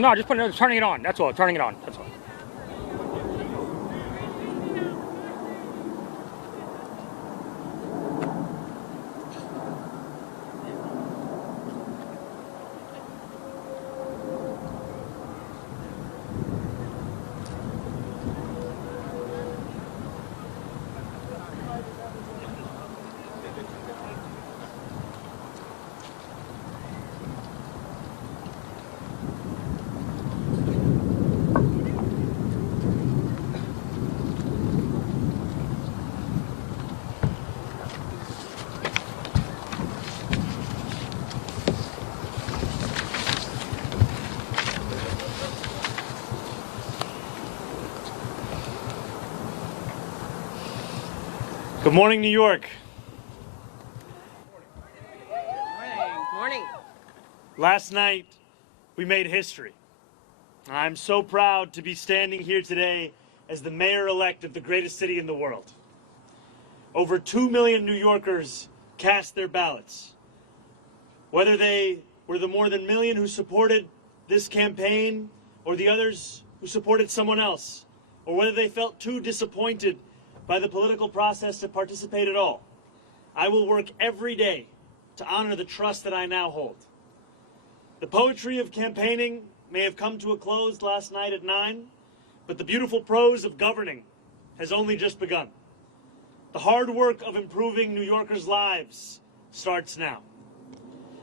No, just turning it on. That's all. Turning it on. That's all. Good morning, New York. Morning. Last night, we made history. I'm so proud to be standing here today as the mayor-elect of the greatest city in the world. Over 2 million New Yorkers cast their ballots. Whether they were the more than million who supported this campaign or the others who supported someone else, or whether they felt too disappointed by the political process to participate at all, I will work every day to honor the trust that I now hold. The poetry of campaigning may have come to a close last night at 9, but the beautiful prose of governing has only just begun. The hard work of improving New Yorkers' lives starts now.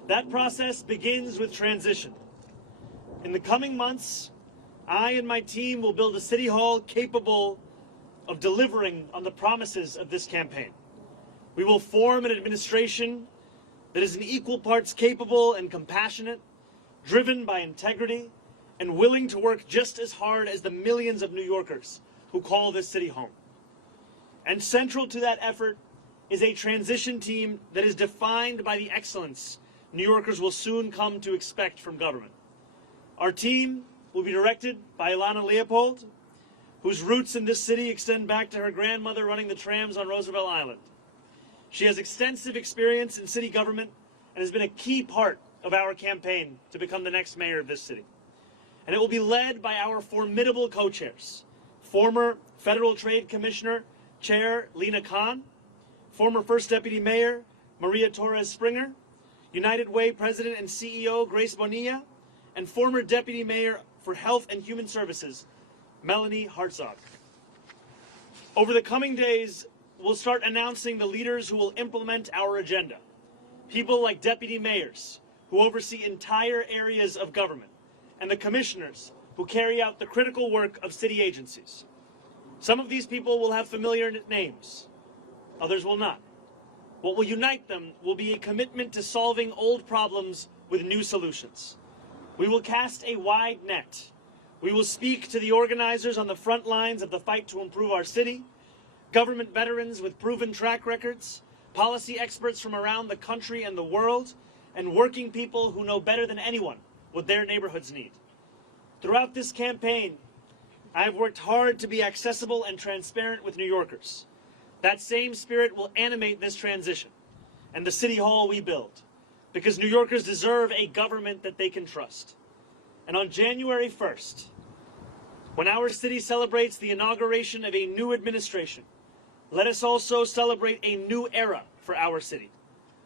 That process begins with transition. In the coming months, I and my team will build a city hall capable of delivering on the promises of this campaign. We will form an administration that is in equal parts capable and compassionate, driven by integrity, and willing to work just as hard as the millions of New Yorkers who call this city home. And central to that effort is a transition team that is defined by the excellence New Yorkers will soon come to expect from government. Our team will be directed by Ilana Leopold, whose roots in this city extend back to her grandmother running the trams on Roosevelt Island. She has extensive experience in city government and has been a key part of our campaign to become the next mayor of this city. And it will be led by our formidable co-chairs, former Federal Trade Commissioner Chair Lena Khan, former First Deputy Mayor Maria Torres Springer, United Way President and CEO Grace Bonilla, and former Deputy Mayor for Health and Human Services Melanie Hartzog. Over the coming days, we'll start announcing the leaders who will implement our agenda. People like deputy mayors, who oversee entire areas of government, and the commissioners, who carry out the critical work of city agencies. Some of these people will have familiar names, others will not. What will unite them will be a commitment to solving old problems with new solutions. We will cast a wide net. We will speak to the organizers on the front lines of the fight to improve our city, government veterans with proven track records, policy experts from around the country and the world, and working people who know better than anyone what their neighborhoods need. Throughout this campaign, I have worked hard to be accessible and transparent with New Yorkers. That same spirit will animate this transition and the city hall we build, because New Yorkers deserve a government that they can trust. And on January 1st, when our city celebrates the inauguration of a new administration, let us also celebrate a new era for our city,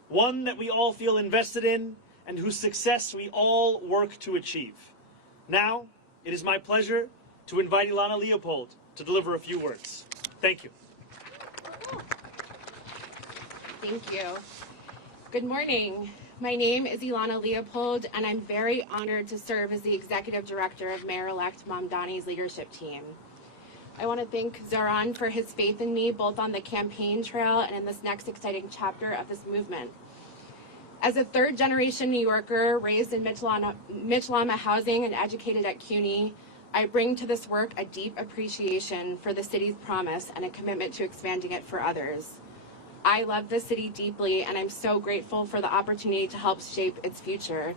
one that we all feel invested in and whose success we all work to achieve. Now, it is my pleasure to invite Ilana Leopold to deliver a few words. Thank you. Thank you. Good morning. My name is Ilana Leopold, and I'm very honored to serve as the Executive Director of Mayor-elect Mamdani's leadership team. I want to thank Zohran for his faith in me, both on the campaign trail and in this next exciting chapter of this movement. As a third-generation New Yorker raised in Mitchell-Lama housing and educated at CUNY, I bring to this work a deep appreciation for the city's promise and a commitment to expanding it for others. I love the city deeply, and I'm so grateful for the opportunity to help shape its future.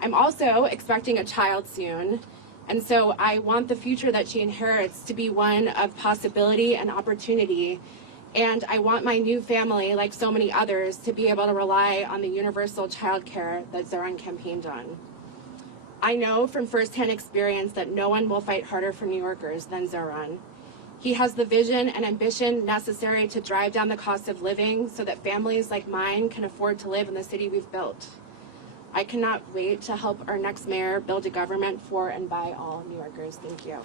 I'm also expecting a child soon, and so I want the future that she inherits to be one of possibility and opportunity, and I want my new family, like so many others, to be able to rely on the universal child care that Zohran campaigned on. I know from firsthand experience that no one will fight harder for New Yorkers than Zohran. He has the vision and ambition necessary to drive down the cost of living so that families like mine can afford to live in the city we've built. I cannot wait to help our next mayor build a government for and by all New Yorkers. Thank you.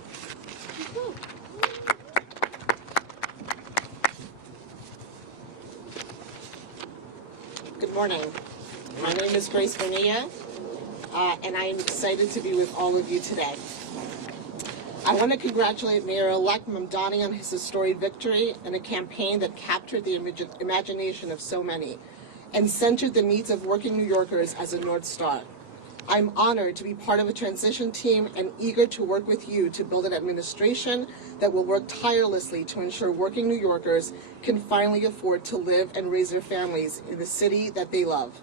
Good morning. My name is Grace Bonilla, and I am excited to be with all of you today. I want to congratulate Mayor-elect Mamdani on his historic victory in a campaign that captured the imagination of so many and centered the needs of working New Yorkers as a North Star. I'm honored to be part of a transition team and eager to work with you to build an administration that will work tirelessly to ensure working New Yorkers can finally afford to live and raise their families in the city that they love.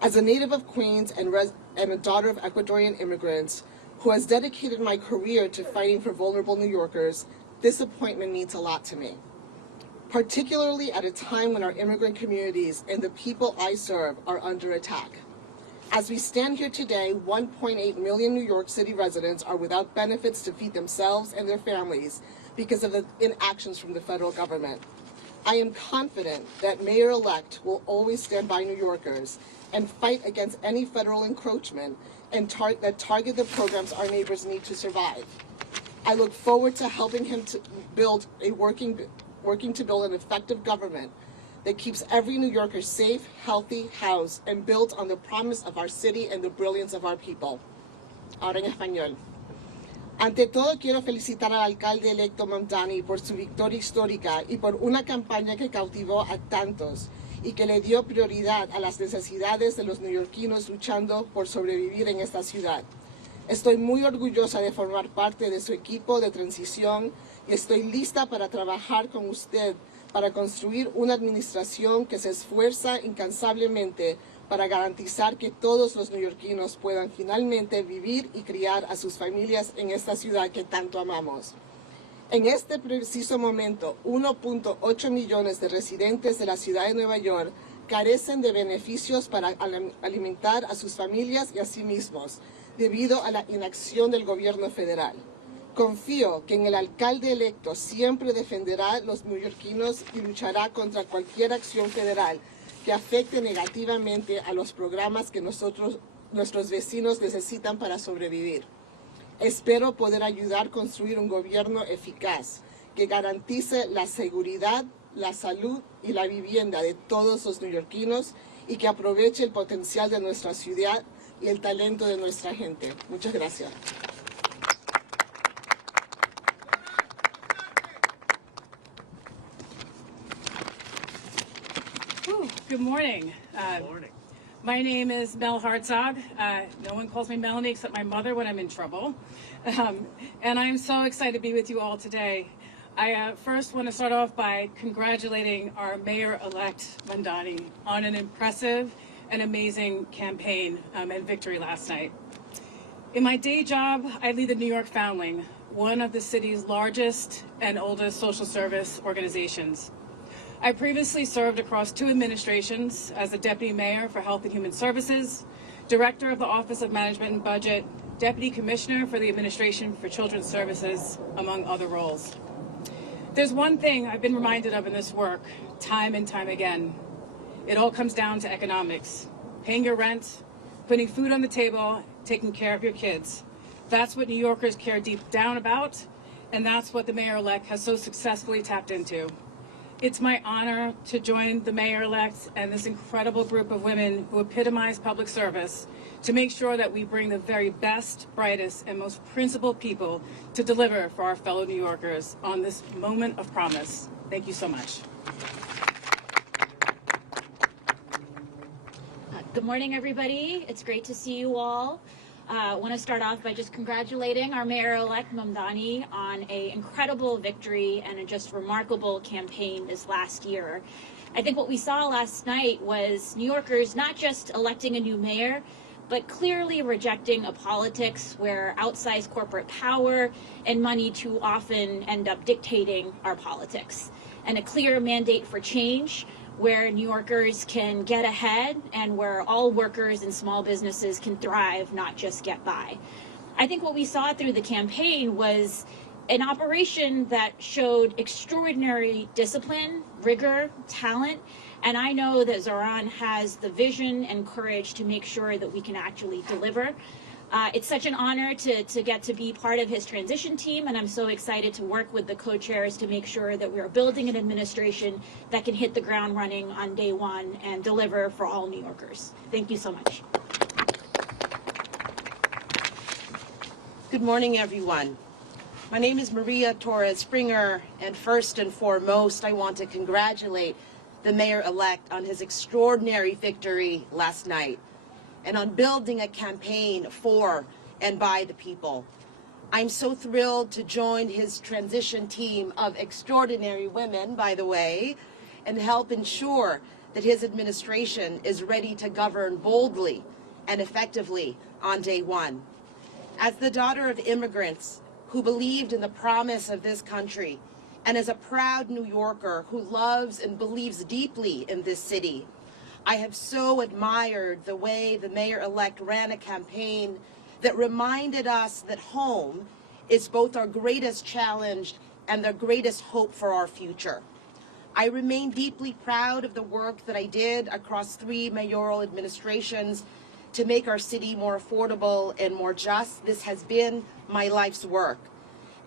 As a native of Queens and a daughter of Ecuadorian immigrants who has dedicated my career to fighting for vulnerable New Yorkers, this appointment means a lot to me, particularly at a time when our immigrant communities and the people I serve are under attack. As we stand here today, 1.8 million New York City residents are without benefits to feed themselves and their families because of the inactions from the federal government. I am confident that Mayor-elect will always stand by New Yorkers and fight against any federal encroachment and that target the programs our neighbors need to survive. I look forward to helping him to build working to build an effective government that keeps every New Yorker safe, healthy, housed, and built on the promise of our city and the brilliance of our people. Ahora en español. Ante todo, quiero felicitar al alcalde electo Mamdani por su victoria histórica y por una campaña que cautivó a tantos y que le dio prioridad a las necesidades de los neoyorquinos luchando por sobrevivir en esta ciudad. Estoy muy orgullosa de formar parte de su equipo de transición y estoy lista para trabajar con usted para construir una administración que se esfuerza incansablemente para garantizar que todos los neoyorquinos puedan finalmente vivir y criar a sus familias en esta ciudad que tanto amamos. En este preciso momento, 1.8 millones de residentes de la ciudad de Nueva York carecen de beneficios para alimentar a sus familias y a sí mismos, debido a la inacción del gobierno federal. Confío que en el alcalde electo siempre defenderá a los neoyorquinos y luchará contra cualquier acción federal que afecte negativamente a los programas que nuestros vecinos necesitan para sobrevivir. Espero poder ayudar a construir un gobierno eficaz que garantice la seguridad, la salud y la vivienda de todos los neoyorquinos y que aproveche el potencial de nuestra ciudad y el talento de nuestra gente. Muchas gracias. Good morning. Good morning. My name is Mel Hartzog. No one calls me Melanie except my mother when I'm in trouble. And I'm so excited to be with you all today. I first want to start off by congratulating our Mayor-elect Mamdani on an impressive and amazing campaign and victory last night. In my day job, I lead the New York Foundling, one of the city's largest and oldest social service organizations. I previously served across 2 administrations as the Deputy Mayor for Health and Human Services, Director of the Office of Management and Budget, Deputy Commissioner for the Administration for Children's Services, among other roles. There's one thing I've been reminded of in this work, time and time again. It all comes down to economics. Paying your rent, putting food on the table, taking care of your kids. That's what New Yorkers care deep down about, and that's what the Mayor-elect has so successfully tapped into. It's my honor to join the Mayor-elect and this incredible group of women who epitomize public service to make sure that we bring the very best, brightest, and most principled people to deliver for our fellow New Yorkers on this moment of promise. Thank you so much. Good morning, everybody. It's great to see you all. I want to start off by just congratulating our Mayor-elect Mamdani on an incredible victory and a just remarkable campaign this last year. I think what we saw last night was New Yorkers not just electing a new mayor, but clearly rejecting a politics where outsized corporate power and money too often end up dictating our politics, and a clear mandate for change where New Yorkers can get ahead and where all workers and small businesses can thrive, not just get by. I think what we saw through the campaign was an operation that showed extraordinary discipline, rigor, talent, and I know that Zohran has the vision and courage to make sure that we can actually deliver. It's such an honor to get to be part of his transition team, and I'm so excited to work with the co-chairs to make sure that we are building an administration that can hit the ground running on day one and deliver for all New Yorkers. Thank you so much. Good morning, everyone. My name is Maria Torres Springer, and first and foremost, I want to congratulate the mayor-elect on his extraordinary victory last night and on building a campaign for and by the people. I'm so thrilled to join his transition team of extraordinary women, by the way, and help ensure that his administration is ready to govern boldly and effectively on day one. As the daughter of immigrants who believed in the promise of this country, and as a proud New Yorker who loves and believes deeply in this city, I have so admired the way the mayor-elect ran a campaign that reminded us that home is both our greatest challenge and the greatest hope for our future. I remain deeply proud of the work that I did across 3 mayoral administrations to make our city more affordable and more just. This has been my life's work.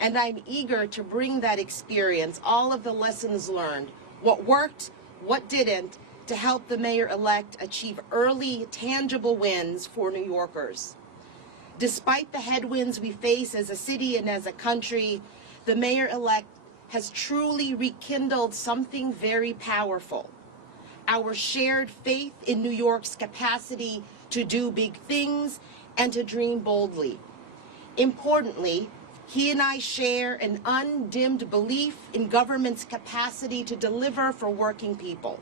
And I'm eager to bring that experience, all of the lessons learned, what worked, what didn't, to help the mayor-elect achieve early, tangible wins for New Yorkers. Despite the headwinds we face as a city and as a country, the mayor-elect has truly rekindled something very powerful: our shared faith in New York's capacity to do big things and to dream boldly. Importantly, he and I share an undimmed belief in government's capacity to deliver for working people,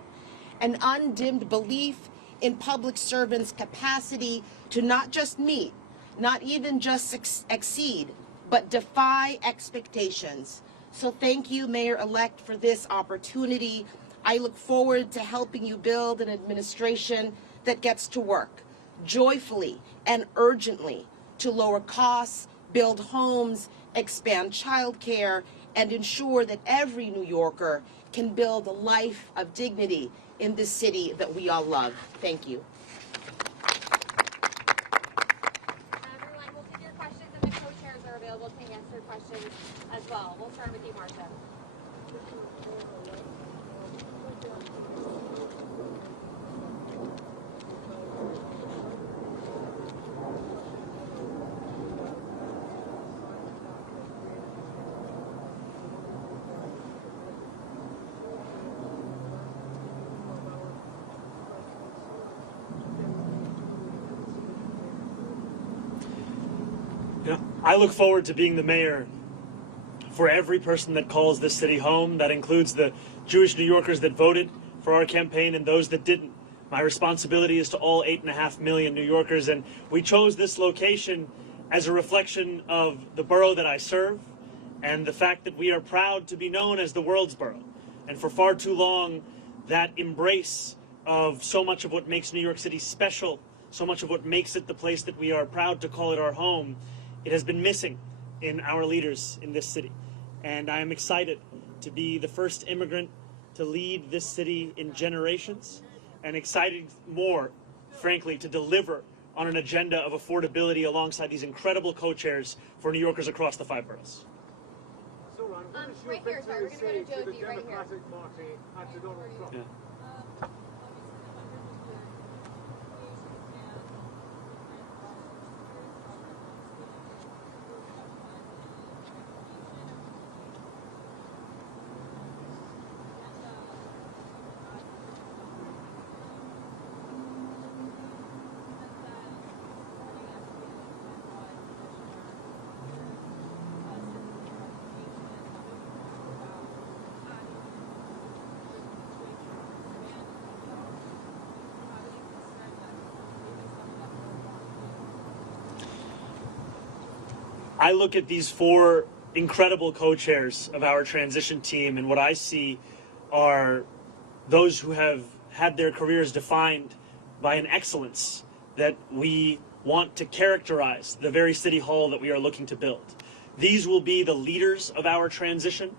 an undimmed belief in public servants' capacity to not just meet, not even just exceed, but defy expectations. So thank you, Mayor-elect, for this opportunity. I look forward to helping you build an administration that gets to work joyfully and urgently to lower costs, build homes, expand childcare, and ensure that every New Yorker can build a life of dignity in this city that we all love. Thank you. Everyone, we'll take your questions, and the co-chairs are available to answer questions as well. We'll start with you, Marcia. I look forward to being the mayor for every person that calls this city home. That includes the Jewish New Yorkers that voted for our campaign and those that didn't. My responsibility is to all 8.5 million New Yorkers, and we chose this location as a reflection of the borough that I serve and the fact that we are proud to be known as the world's borough. And for far too long, that embrace of so much of what makes New York City special, so much of what makes it the place that we are proud to call it our home, it has been missing in our leaders in this city. And I am excited to be the first immigrant to lead this city in generations, and excited more, frankly, to deliver on an agenda of affordability alongside these incredible co-chairs for New Yorkers across the 5 boroughs. Right here, sorry, we're going to go to Jody right here. Yeah. I look at these 4 incredible co-chairs of our transition team, and what I see are those who have had their careers defined by an excellence that we want to characterize the very city hall that we are looking to build. These will be the leaders of our transition,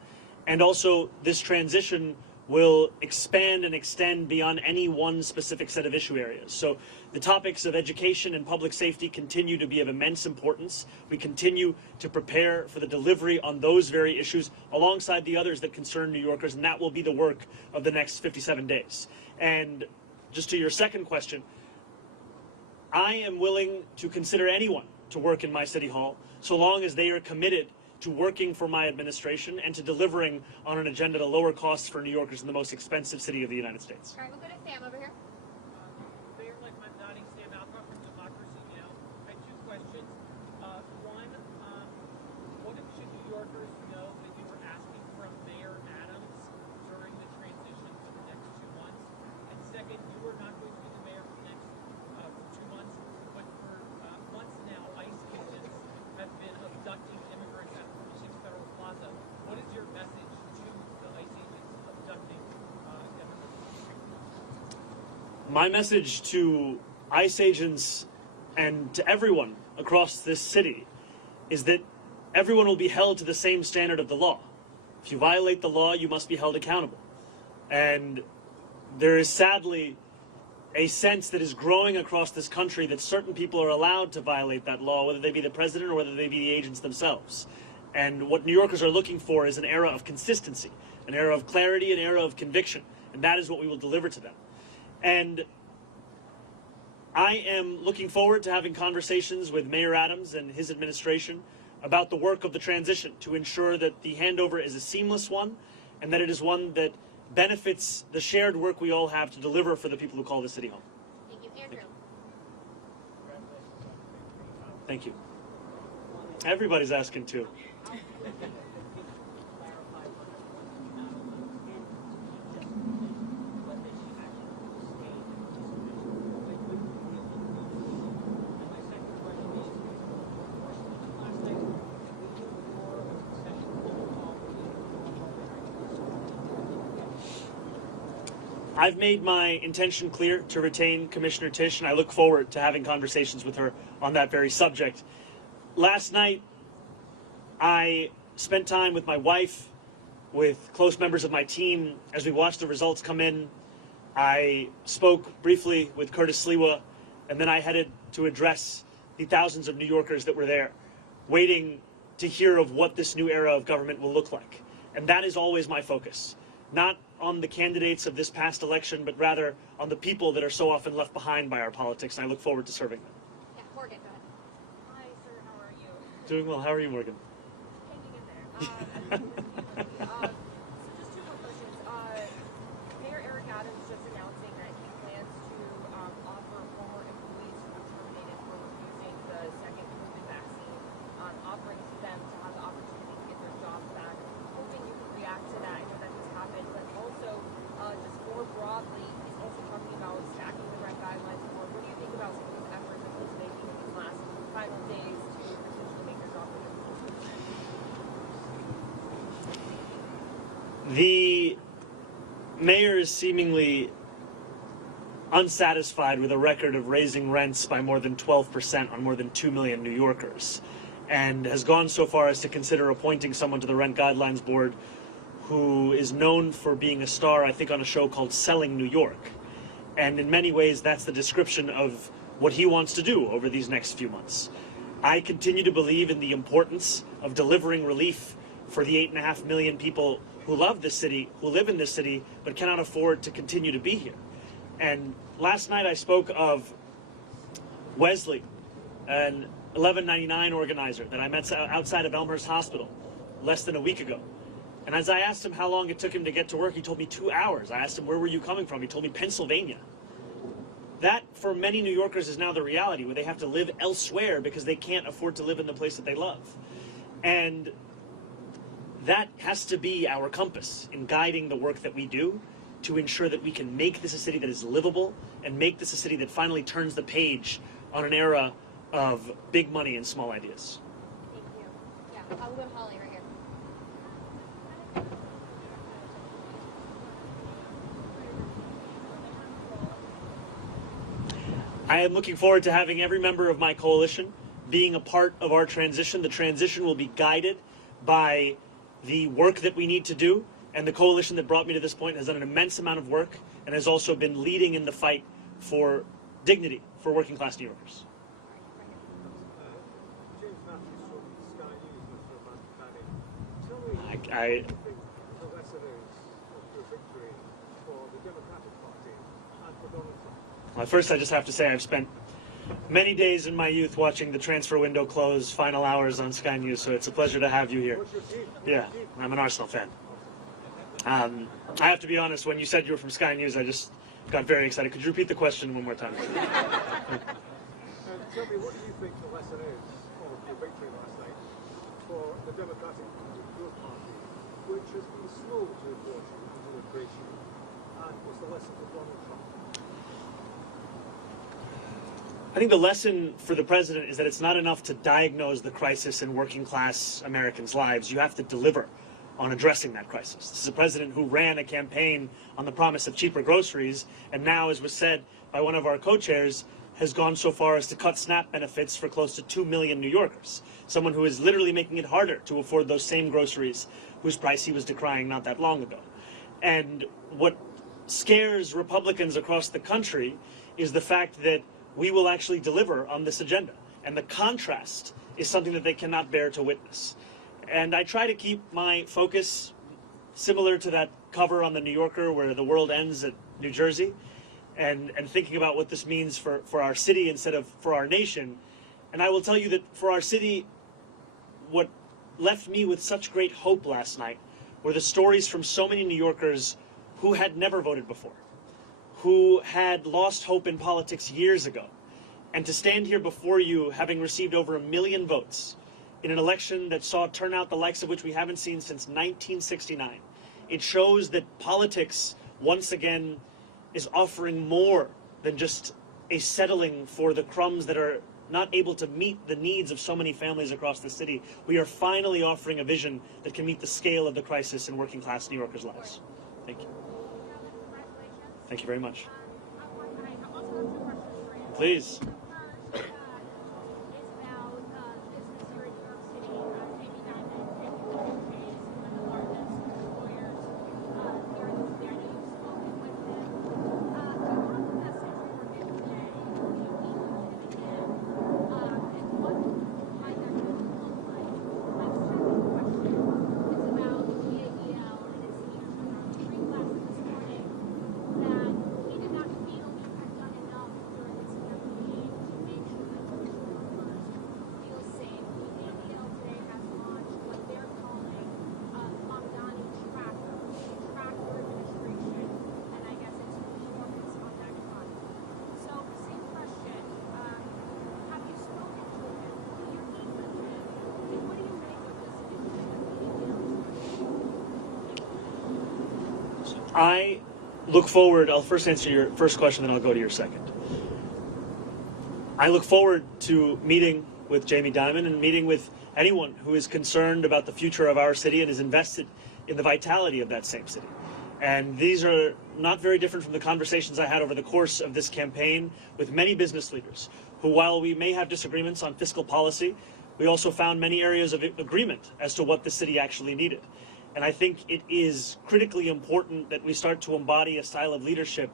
and also this transition will expand and extend beyond any one specific set of issue areas. So the topics of education and public safety continue to be of immense importance. We continue to prepare for the delivery on those very issues alongside the others that concern New Yorkers, and that will be the work of the next 57 days. And just to your second question, I am willing to consider anyone to work in my city hall so long as they are committed to working for my administration and to delivering on an agenda to lower costs for New Yorkers in the most expensive city of the United States. All right, we'll go to Sam over here. Mayor-elect Mamdani, Sam Alcock from Democracy Now! I have two questions. One, what should New Yorkers know that you were asking from Mayor Adams during the transition for the next 2 months? And second, you are not going to be the mayor for the next 2 months, but for months now, ICE agents have been abducting immigrants at 46 Federal Plaza. What is your message to the ICE agents abducting immigrants? My message to ICE agents and to everyone across this city is that everyone will be held to the same standard of the law. If you violate the law, you must be held accountable. And there is sadly a sense that is growing across this country that certain people are allowed to violate that law, whether they be the president or whether they be the agents themselves. And what New Yorkers are looking for is an era of consistency, an era of clarity, an era of conviction. And that is what we will deliver to them. And I am looking forward to having conversations with Mayor Adams and his administration about the work of the transition to ensure that the handover is a seamless one and that it is one that benefits the shared work we all have to deliver for the people who call the city home. Thank you, Andrew. Thank you. Everybody's asking too. I've made my intention clear to retain Commissioner Tisch, and I look forward to having conversations with her on that very subject. Last night, I spent time with my wife, with close members of my team, as we watched the results come in. I spoke briefly with Curtis Sliwa, and then I headed to address the thousands of New Yorkers that were there, waiting to hear of what this new era of government will look like. And that is always my focus. Not on the candidates of this past election, but rather on the people that are so often left behind by our politics, and I look forward to serving them. Yeah, Morgan, go ahead. Hi, sir. How are you? Doing well. How are you, Morgan? Hanging in there. So just two more questions. Mayor Eric Adams just announcing that he plans to offer former employees who were terminated for refusing the second COVID vaccine, offering to them to have the opportunity to get their jobs back. Hoping you can react to that. I know that just happened, but also just more broadly, he's also talking about stacking the right guidelines more. What do you think about some of these efforts that he's making in these last final days to potentially make your job better? The mayor is seemingly unsatisfied with a record of raising rents by more than 12% on more than 2 million New Yorkers, and has gone so far as to consider appointing someone to the Rent Guidelines Board who is known for being a star, I think, on a show called Selling New York. And in many ways, that's the description of what he wants to do over these next few months. I continue to believe in the importance of delivering relief for the 8.5 million people who love this city, who live in this city, but cannot afford to continue to be here. And last night I spoke of Wesley, an 1199 organizer that I met outside of Elmhurst Hospital less than a week ago. And as I asked him how long it took him to get to work, he told me 2 hours. I asked him, where were you coming from? He told me Pennsylvania. That, for many New Yorkers, is now the reality, where they have to live elsewhere because they can't afford to live in the place that they love. And that has to be our compass in guiding the work that we do to ensure that we can make this a city that is livable and make this a city that finally turns the page on an era of big money and small ideas. Thank you. Yeah, I'll go to Holly right here. I am looking forward to having every member of my coalition being a part of our transition. The transition will be guided by the work that we need to do, and the coalition that brought me to this point has done an immense amount of work and has also been leading in the fight for dignity for working class New Yorkers. I Well, first, I just have to say I've spent many days in my youth watching the transfer window close, final hours on Sky News, so it's a pleasure to have you here. Yeah, I'm an Arsenal fan. I have to be honest, when you said you were from Sky News, I just got very excited. Could you repeat the question one more time? Tell me, what do you think the lesson is of your victory last night for the Democratic Growth Party, which has been slow to approach immigration, and what's the lesson for Donald Trump? I think the lesson for the president is that it's not enough to diagnose the crisis in working class Americans' lives. You have to deliver on addressing that crisis. This is a president who ran a campaign on the promise of cheaper groceries, and now, as was said by one of our co-chairs, has gone so far as to cut SNAP benefits for close to 2 million New Yorkers. Someone who is literally making it harder to afford those same groceries whose price he was decrying not that long ago. And what scares Republicans across the country is the fact that we will actually deliver on this agenda. And the contrast is something that they cannot bear to witness. And I try to keep my focus similar to that cover on the New Yorker where the world ends at New Jersey, and thinking about what this means for our city instead of for our nation. And I will tell you that for our city, what left me with such great hope last night were the stories from so many New Yorkers who had never voted before, who had lost hope in politics years ago. And to stand here before you, having received over 1 million votes in an election that saw turnout the likes of which we haven't seen since 1969, it shows that politics, once again, is offering more than just a settling for the crumbs that are not able to meet the needs of so many families across the city. We are finally offering a vision that can meet the scale of the crisis in working class New Yorkers' lives. Thank you. Thank you very much. Please. I look forward, I'll first answer your first question, then I'll go to your second. I look forward to meeting with Jamie Dimon and meeting with anyone who is concerned about the future of our city and is invested in the vitality of that same city. And these are not very different from the conversations I had over the course of this campaign with many business leaders who, while we may have disagreements on fiscal policy, we also found many areas of agreement as to what the city actually needed. And I think it is critically important that we start to embody a style of leadership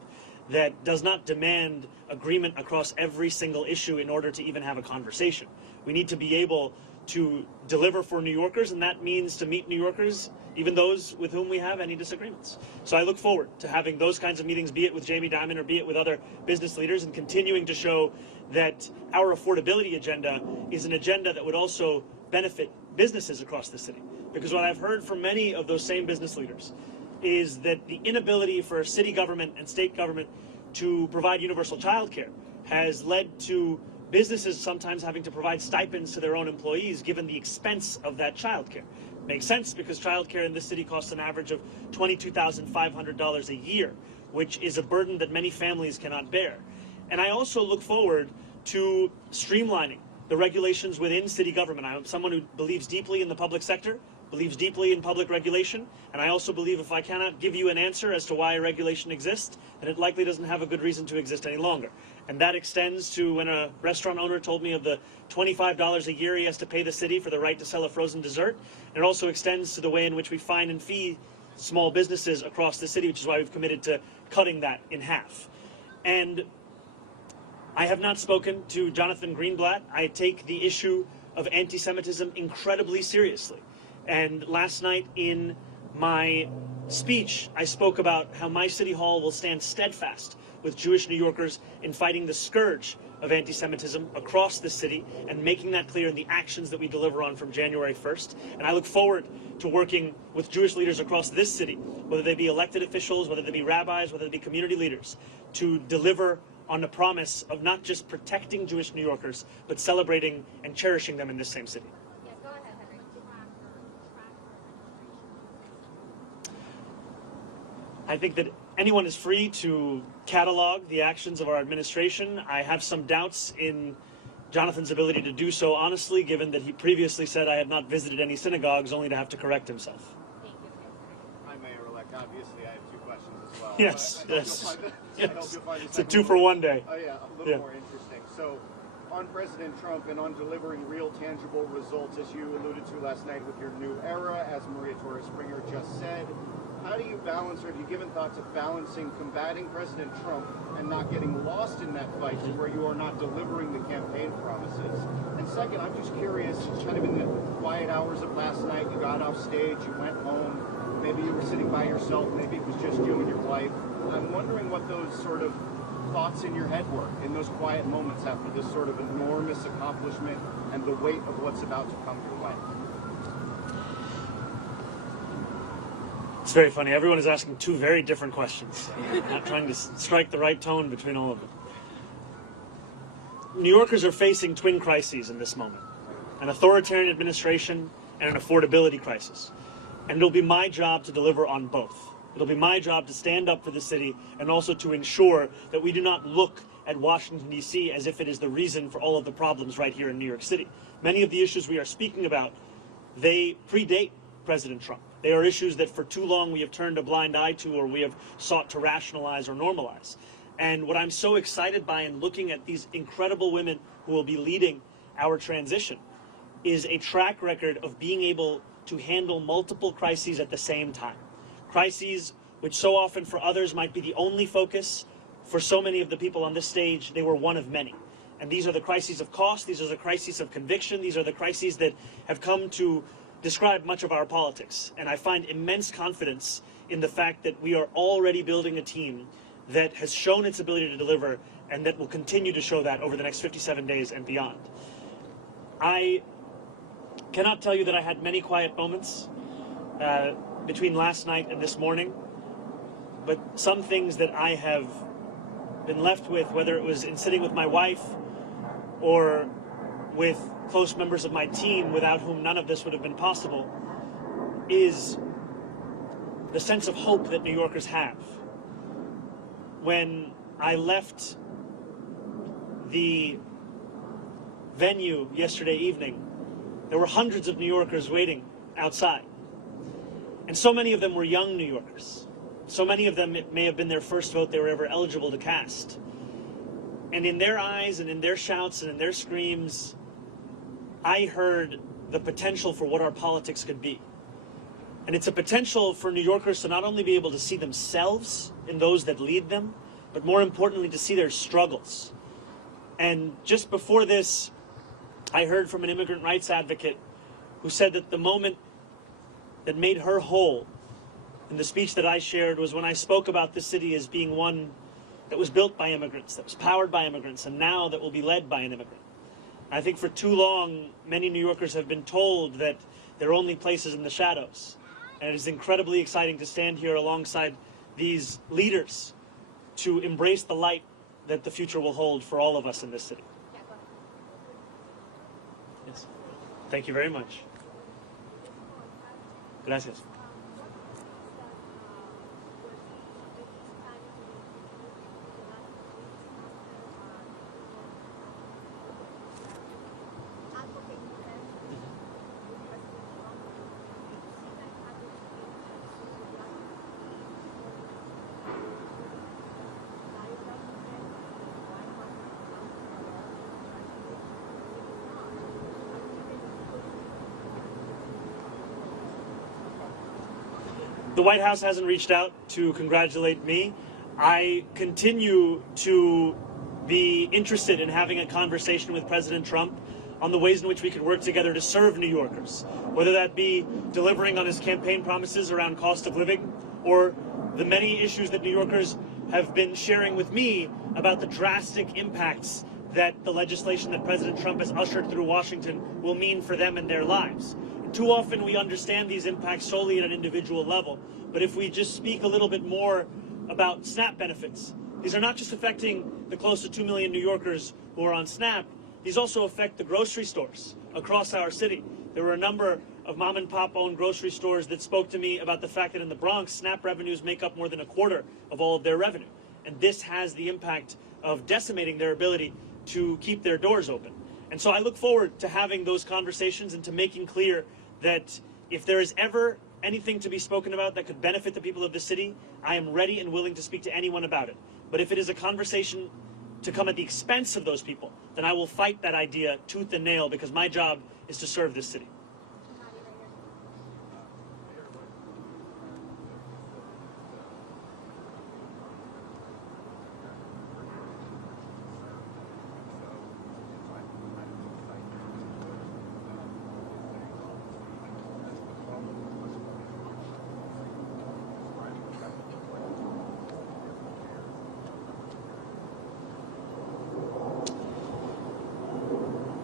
that does not demand agreement across every single issue in order to even have a conversation. We need to be able to deliver for New Yorkers, and that means to meet New Yorkers, even those with whom we have any disagreements. So I look forward to having those kinds of meetings, be it with Jamie Dimon or be it with other business leaders, and continuing to show that our affordability agenda is an agenda that would also benefit businesses across the city. Because what I've heard from many of those same business leaders is that the inability for city government and state government to provide universal child care has led to businesses sometimes having to provide stipends to their own employees given the expense of that child care. Makes sense because child care in this city costs an average of $22,500 a year, which is a burden that many families cannot bear. And I also look forward to streamlining the regulations within city government. I'm someone who believes deeply in the public sector, believes deeply in public regulation, and I also believe if I cannot give you an answer as to why a regulation exists, then it likely doesn't have a good reason to exist any longer. And that extends to when a restaurant owner told me of the $25 a year he has to pay the city for the right to sell a frozen dessert. It also extends to the way in which we fine and fee small businesses across the city, which is why we've committed to cutting that in half. And I have not spoken to Jonathan Greenblatt. I take the issue of anti-Semitism incredibly seriously. And last night in my speech, I spoke about how my city hall will stand steadfast with Jewish New Yorkers in fighting the scourge of anti-Semitism across the city and making that clear in the actions that we deliver on from January 1st. And I look forward to working with Jewish leaders across this city, whether they be elected officials, whether they be rabbis, whether they be community leaders, to deliver on the promise of not just protecting Jewish New Yorkers, but celebrating and cherishing them in this same city. Yes, go ahead, Henry. I think that anyone is free to catalog the actions of our administration. I have some doubts in Jonathan's ability to do so honestly, given that he previously said I had not visited any synagogues, only to have to correct himself. Thank you. Hi, Mayor-elect. Obviously, I have two questions as well. Yes, I hope yes. you'll find Yes. the It's a second 2 for one- 1 day. Oh, yeah, a little Yeah. more interesting. So, on President Trump and on delivering real, tangible results, as you alluded to last night with your new era, as Maria Torres Springer just said, how do you balance, or have you given thought to balancing combating President Trump and not getting lost in that fight to where you are not delivering the campaign promises? And second, I'm just curious, kind of in the quiet hours of last night, you got off stage, you went home, maybe you were sitting by yourself, maybe it was just you and your wife. I'm wondering what those sort of thoughts in your head were in those quiet moments after this sort of enormous accomplishment and the weight of what's about to come your way. It's very funny. Everyone is asking two very different questions. I'm not trying to strike the right tone between all of them. New Yorkers are facing twin crises in this moment: an authoritarian administration and an affordability crisis. And it'll be my job to deliver on both. It'll be my job to stand up for the city and also to ensure that we do not look at Washington, D.C. as if it is the reason for all of the problems right here in New York City. Many of the issues we are speaking about, they predate President Trump. They are issues that for too long we have turned a blind eye to, or we have sought to rationalize or normalize. And what I'm so excited by in looking at these incredible women who will be leading our transition is a track record of being able to handle multiple crises at the same time. Crises which so often for others might be the only focus. For so many of the people on this stage, they were one of many. And these are the crises of cost, these are the crises of conviction, these are the crises that have come to describe much of our politics. And I find immense confidence in the fact that we are already building a team that has shown its ability to deliver and that will continue to show that over the next 57 days and beyond. I cannot tell you that I had many quiet moments between last night and this morning, but some things that I have been left with, whether it was in sitting with my wife or with close members of my team without whom none of this would have been possible, is the sense of hope that New Yorkers have. When I left the venue yesterday evening, there were hundreds of New Yorkers waiting outside. And so many of them were young New Yorkers. So many of them, it may have been their first vote they were ever eligible to cast. And in their eyes and in their shouts and in their screams, I heard the potential for what our politics could be. And it's a potential for New Yorkers to not only be able to see themselves in those that lead them, but more importantly, to see their struggles. And just before this, I heard from an immigrant rights advocate who said that the moment that made her whole in the speech that I shared was when I spoke about this city as being one that was built by immigrants, that was powered by immigrants, and now that will be led by an immigrant. I think for too long, many New Yorkers have been told that there are only places in the shadows. And it is incredibly exciting to stand here alongside these leaders to embrace the light that the future will hold for all of us in this city. Yes. Thank you very much. Gracias. the White House hasn't reached out to congratulate me. I continue to be interested in having a conversation with President Trump on the ways in which we could work together to serve New Yorkers, whether that be delivering on his campaign promises around cost of living, or the many issues that New Yorkers have been sharing with me about the drastic impacts that the legislation that President Trump has ushered through Washington will mean for them and their lives. Too often we understand these impacts solely at an individual level, but if we just speak a little bit more about SNAP benefits, these are not just affecting the close to 2 million New Yorkers who are on SNAP, these also affect the grocery stores across our city. There were a number of mom and pop owned grocery stores that spoke to me about the fact that in the Bronx, SNAP revenues make up more than a quarter of all of their revenue. And this has the impact of decimating their ability to keep their doors open. And so I look forward to having those conversations and to making clear that if there is ever anything to be spoken about that could benefit the people of the city, I am ready and willing to speak to anyone about it. But if it is a conversation to come at the expense of those people, then I will fight that idea tooth and nail, because my job is to serve this city.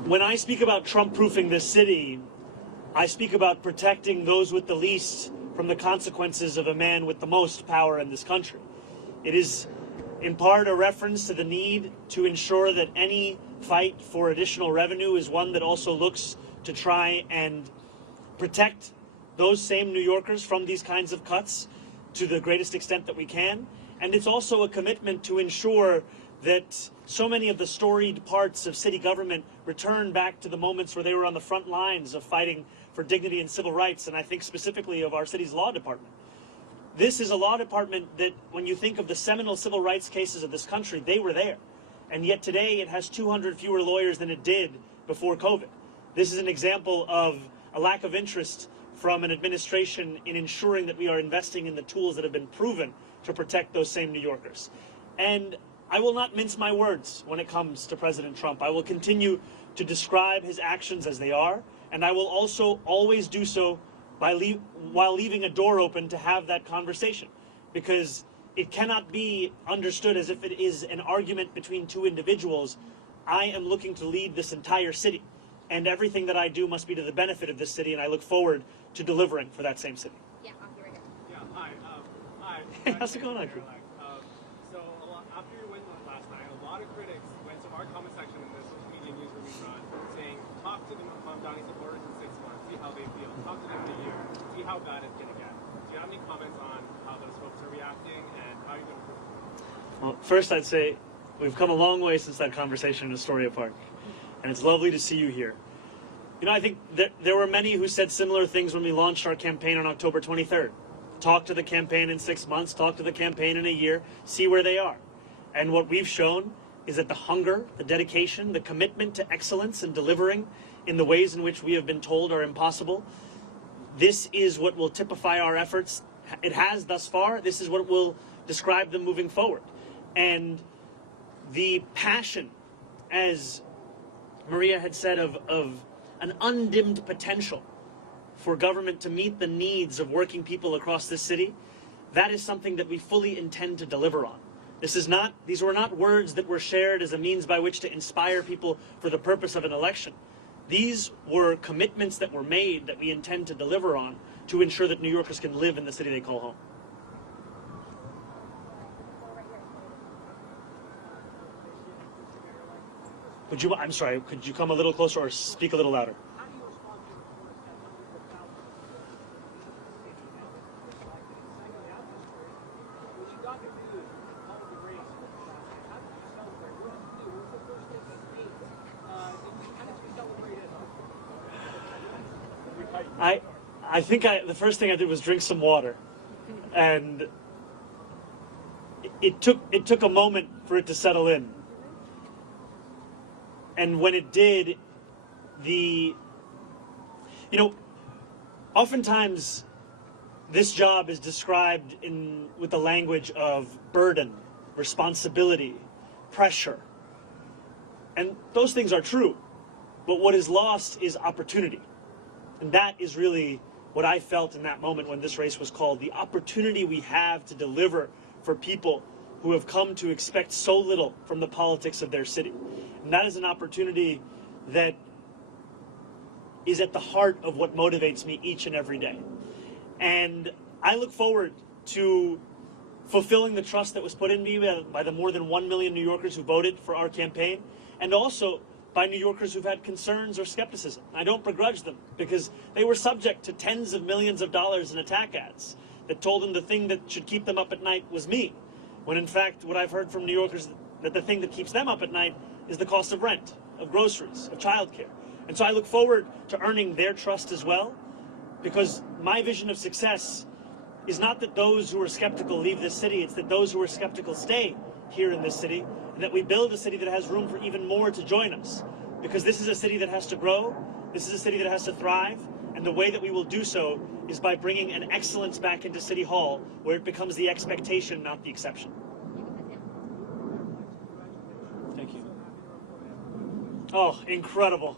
When I speak about Trump-proofing this city, I speak about protecting those with the least from the consequences of a man with the most power in this country. It is in part a reference to the need to ensure that any fight for additional revenue is one that also looks to try and protect those same New Yorkers from these kinds of cuts to the greatest extent that we can. And it's also a commitment to ensure that so many of the storied parts of city government return back to the moments where they were on the front lines of fighting for dignity and civil rights, and I think specifically of our city's law department. This is a law department that, when you think of the seminal civil rights cases of this country, they were there. And yet today it has 200 fewer lawyers than it did before COVID. This is an example of a lack of interest from an administration in ensuring that we are investing in the tools that have been proven to protect those same New Yorkers. And I will not mince my words when it comes to President Trump. I will continue to describe his actions as they are, and I will also always do so while leaving a door open to have that conversation, because it cannot be understood as if it is an argument between two individuals. I am looking to lead this entire city, and everything that I do must be to the benefit of this city, and I look forward to delivering for that same city. Yeah, I'll be right here. Yeah, hi. Hey, how's it going, Andrew? After your win last night, a lot of critics went to our comment section in the social media news release run saying, talk to the Mamdani supporters in 6 months, see how they feel. Talk to them in a year, see how bad it's going to get. Do you have any comments on how those folks are reacting and how you're going to prove it? Well, first I'd say we've come a long way since that conversation in Astoria Park, and it's lovely to see you here. You know, I think there were many who said similar things when we launched our campaign on October 23rd. Talk to the campaign in 6 months, talk to the campaign in a year, see where they are. And what we've shown is that the hunger, the dedication, the commitment to excellence and delivering in the ways in which we have been told are impossible, this is what will typify our efforts. It has thus far. This is what will describe them moving forward. And the passion, as Maria had said, of an undimmed potential for government to meet the needs of working people across this city, that is something that we fully intend to deliver on. These were not words that were shared as a means by which to inspire people for the purpose of an election. These were commitments that were made that we intend to deliver on to ensure that New Yorkers can live in the city they call home. I'm sorry, could you come a little closer or speak a little louder? I think the first thing I did was drink some water, and it took a moment for it to settle in. And when it did, oftentimes this job is described with the language of burden, responsibility, pressure. And those things are true. But what is lost is opportunity. And that is really what I felt in that moment when this race was called. The opportunity we have to deliver for people who have come to expect so little from the politics of their city. And that is an opportunity that is at the heart of what motivates me each and every day. And I look forward to fulfilling the trust that was put in me by the more than 1 million New Yorkers who voted for our campaign, and also by New Yorkers who've had concerns or skepticism. I don't begrudge them, because they were subject to tens of millions of dollars in attack ads that told them the thing that should keep them up at night was me, when in fact what I've heard from New Yorkers that the thing that keeps them up at night is the cost of rent, of groceries, of childcare. And so I look forward to earning their trust as well, because my vision of success is not that those who are skeptical leave this city, it's that those who are skeptical stay here in this city, and that we build a city that has room for even more to join us. Because this is a city that has to grow, this is a city that has to thrive, and the way that we will do so is by bringing an excellence back into City Hall, where it becomes the expectation, not the exception. Thank you. Oh, incredible.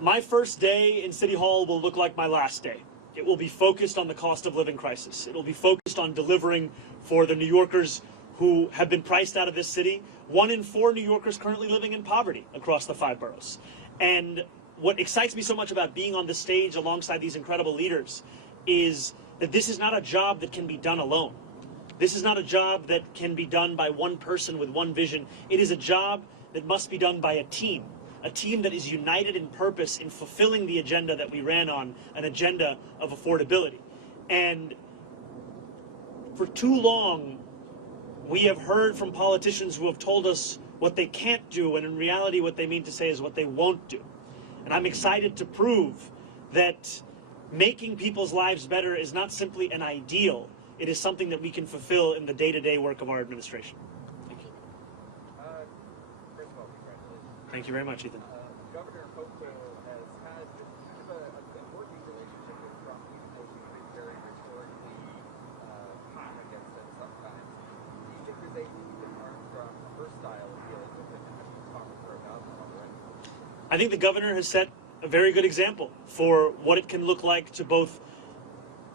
My first day in City Hall will look like my last day. It will be focused on the cost of living crisis. It will be focused on delivering for the New Yorkers who have been priced out of this city. 1 in 4 New Yorkers currently living in poverty across the 5 boroughs. And what excites me so much about being on the stage alongside these incredible leaders is that this is not a job that can be done alone. This is not a job that can be done by one person with one vision. It is a job that must be done by a team that is united in purpose in fulfilling the agenda that we ran on, an agenda of affordability. And for too long, we have heard from politicians who have told us what they can't do, when in reality what they mean to say is what they won't do. And I'm excited to prove that making people's lives better is not simply an ideal, it is something that we can fulfill in the day-to-day work of our administration. Thank you. First of all, congratulations. Thank you very much, Ethan. Governor Hochul has had kind of a good working relationship with Trump, even though he's been very rhetorically hot against it sometimes. Do you think there's anything you can learn from her style of dealing with it, and have you talked with her about it already? I think the governor has set a very good example for what it can look like to both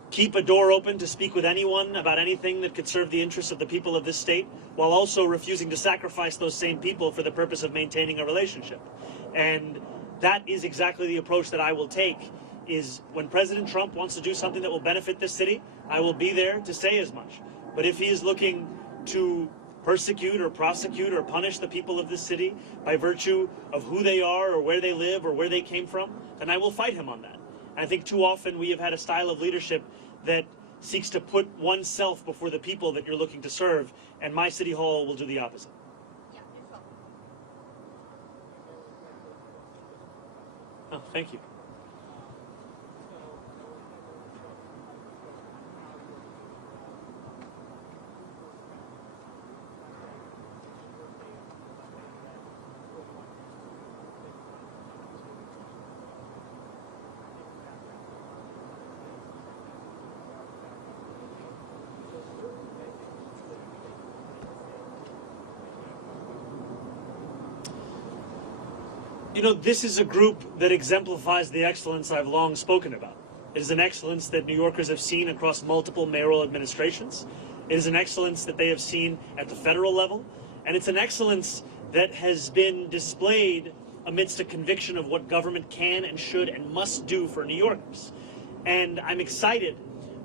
keep a door open to speak with anyone about anything that could serve the interests of the people of this state, while also refusing to sacrifice those same people for the purpose of maintaining a relationship. And that is exactly the approach that I will take, is when President Trump wants to do something that will benefit this city, I will be there to say as much. But if he is looking to persecute or prosecute or punish the people of this city by virtue of who they are or where they live or where they came from, then I will fight him on that. And I think too often we have had a style of leadership that seeks to put oneself before the people that you're looking to serve, and my City Hall will do the opposite. Oh, thank you. You know, this is a group that exemplifies the excellence I've long spoken about. It is an excellence that New Yorkers have seen across multiple mayoral administrations. It is an excellence that they have seen at the federal level. And it's an excellence that has been displayed amidst a conviction of what government can and should and must do for New Yorkers. And I'm excited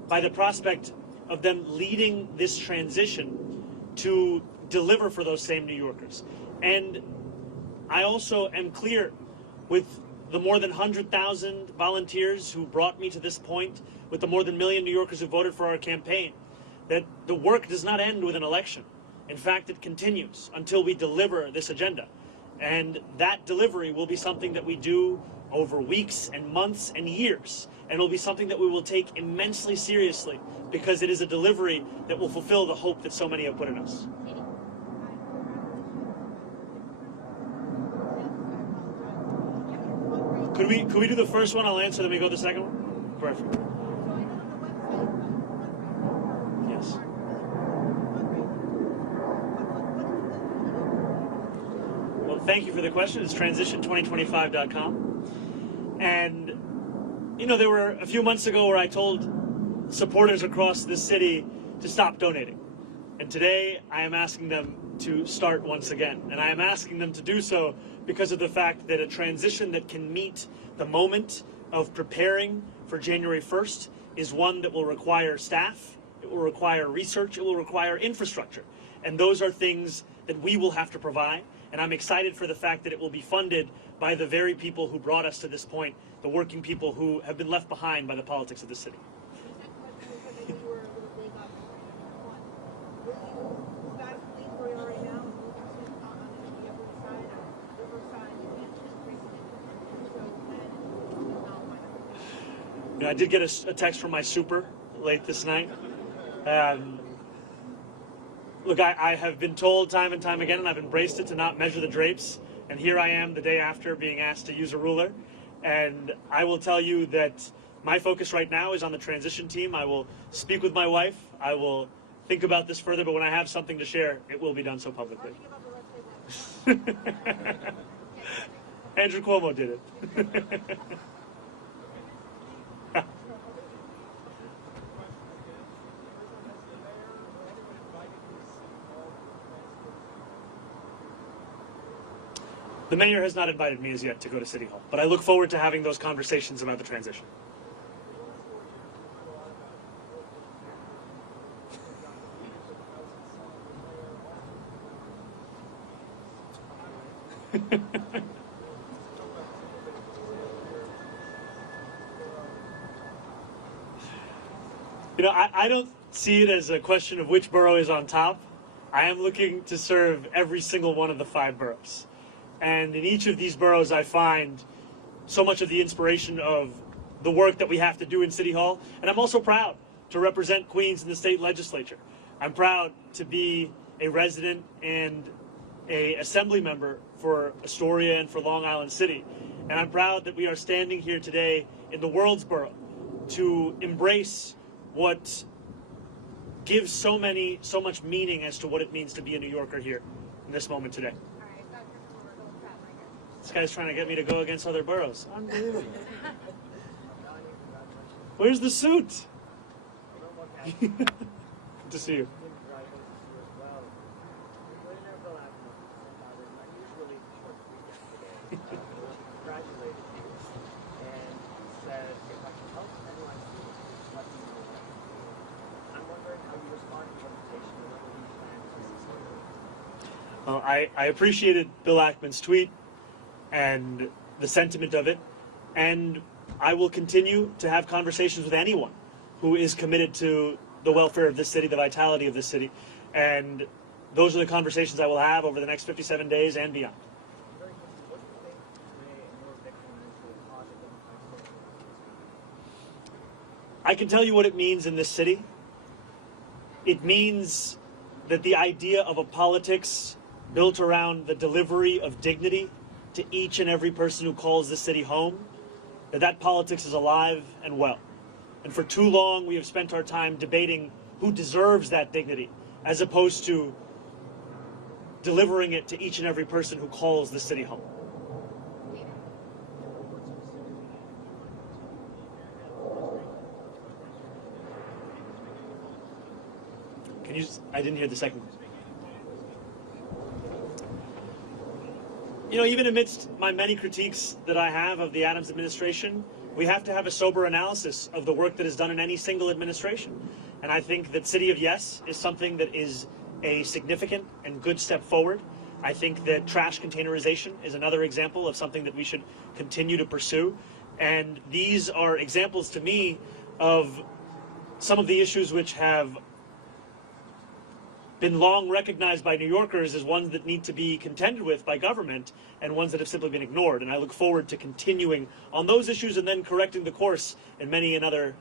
by the prospect of them leading this transition to deliver for those same New Yorkers. And I also am clear with the more than 100,000 volunteers who brought me to this point, with the more than 1 million New Yorkers who voted for our campaign, that the work does not end with an election. In fact, it continues until we deliver this agenda. And that delivery will be something that we do over weeks and months and years. And it'll be something that we will take immensely seriously because it is a delivery that will fulfill the hope that so many have put in us. Could we do the first one? I'll answer, then we go to the second one? Perfect. Yes. Well, thank you for the question. It's transition2025.com. And, you know, there were a few months ago where I told supporters across the city to stop donating. And today I am asking them to start once again. And I am asking them to do so because of the fact that a transition that can meet the moment of preparing for January 1st is one that will require staff, it will require research, it will require infrastructure. And those are things that we will have to provide. And I'm excited for the fact that it will be funded by the very people who brought us to this point, the working people who have been left behind by the politics of the city. You know, I did get a text from my super late this night. Look, I have been told time and time again, and I've embraced it, to not measure the drapes. And here I am the day after being asked to use a ruler. And I will tell you that my focus right now is on the transition team. I will speak with my wife. I will think about this further, but when I have something to share, it will be done so publicly. Andrew Cuomo did it. The mayor has not invited me as yet to go to City Hall, but I look forward to having those conversations about the transition. You know, I don't see it as a question of which borough is on top. I am looking to serve every single one of the 5 boroughs. And in each of these boroughs, I find so much of the inspiration of the work that we have to do in City Hall. And I'm also proud to represent Queens in the state legislature. I'm proud to be a resident and an assembly member for Astoria and for Long Island City. And I'm proud that we are standing here today in the world's borough to embrace what gives so much meaning as to what it means to be a New Yorker here in this moment today. This guy's trying to get me to go against other boroughs. Unbelievable. Where's the suit? Good to see you. I appreciated Bill Ackman's tweet and the sentiment of it, and I will continue to have conversations with anyone who is committed to the welfare of this city, the vitality of this city, and those are the conversations I will have over the next 57 days and beyond. I can tell you what it means in this city. It means that the idea of a politics built around the delivery of dignity to each and every person who calls this city home, that politics is alive and well. And for too long, we have spent our time debating who deserves that dignity, as opposed to delivering it to each and every person who calls the city home. I didn't hear the second one. You know, even amidst my many critiques that I have of the Adams administration, we have to have a sober analysis of the work that is done in any single administration. And I think that City of Yes is something that is a significant and good step forward. I think that trash containerization is another example of something that we should continue to pursue. And these are examples to me of some of the issues which have been long recognized by New Yorkers as ones that need to be contended with by government and ones that have simply been ignored. And I look forward to continuing on those issues and then correcting the course in many and other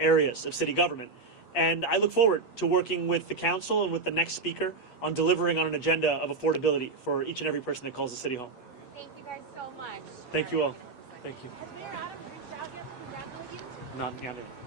areas of city government. And I look forward to working with the council and with the next speaker on delivering on an agenda of affordability for each and every person that calls the city home. Thank you guys so much. Thank you all. Thank you. Has Mayor Adams reached out yet to congratulate you? Not yet.